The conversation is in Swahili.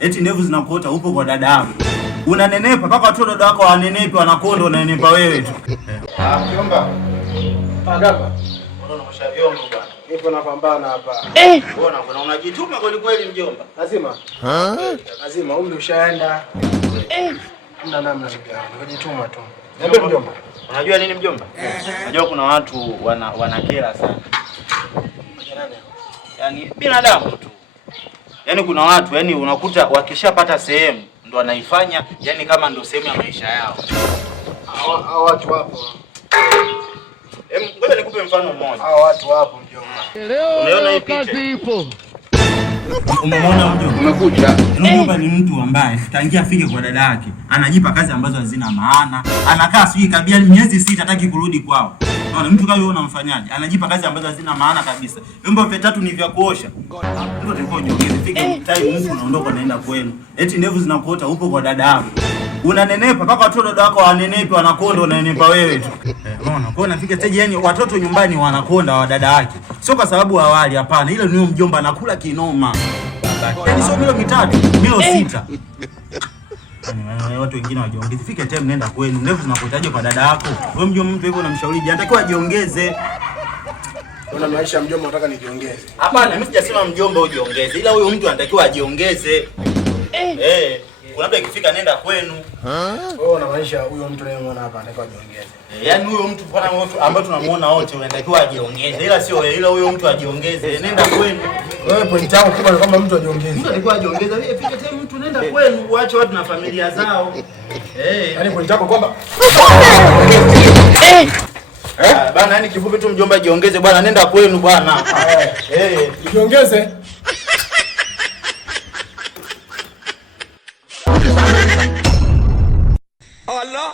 Eti ndevu zinakuota upo kwa dada yako. Unanenepa mpaka watoto dada wako wanenepe wanakonda unanenepa wewe tu. Mjomba. Agaba. Mbona unamsha vyombo bwana? Nipo napambana hapa. Mbona unajituma kweli kweli mjomba? Lazima. Lazima umri ushaenda. Hamna namna mjomba. Unajituma tu. Niambie mjomba. Unajua nini mjomba? Unajua kuna watu wanakera sana. Yaani binadamu tu. Yaani kuna watu yani unakuta wakishapata sehemu ndo wanaifanya yani kama ndo sehemu ya maisha yao. Hao watu wapo. Ngoja nikupe mfano mmoja. Hao watu wapo mjomba. Unaona hii picha? Umeona mjomba? Umekuja. Mjomba ni mtu ambaye tangia afike kwa dada yake anajipa kazi ambazo hazina maana. Anakaa sijui kabia miezi 6 hataki kurudi kwao. Unaona mtu kama yeye unamfanyaje? Anajipa kazi ambazo hazina maana kabisa. Vyombo vya tatu ni vya kuosha. Ndio tulikuwa jiongeze fike time mtu unaondoka naenda kwenu. Eti ndevu zinakuota upo kwa dada yako. Unanenepa mpaka watoto dada wako wanenepe wanakonda unanenepa wewe tu. Unaona? Kwa nafika stage yani watoto nyumbani wanakonda wa dada yake. Sio kwa sababu hawali hapana. Ile ni mjomba anakula kinoma. Yaani sio milo 3, milo 6. Watu wengine wajiongeze. Fike time nenda kwenu. Ndevu zinakuotaje kwa dada yako? Wewe mjomba mtu hivyo unamshaurije? Anatakiwa ajiongeze. Una maisha mjomba unataka nijiongeze? Hapana, mimi sijasema mjomba ujiongeze. Ila huyo mtu anatakiwa ajiongeze. Kuna mtu ikifika nenda kwenu. Wewe una maisha huyo mtu unayemwona hapa anatakiwa ajiongeze. Yaani huyo mtu bwana mtu ambaye tunamuona wote anatakiwa ajiongeze. Ila sio ila huyo mtu ajiongeze. Nenda kwenu. Wewe point yako kubwa ni kwamba mtu ajiongeze. Mtu anatakiwa ajiongeze. Wewe fika time mtu nenda kwenu, uache watu na familia zao. Yaani point yako kwamba bana yani kifupi tu mjomba ajiongeze bwana nenda kwenu bwana. Jiongeze. Allah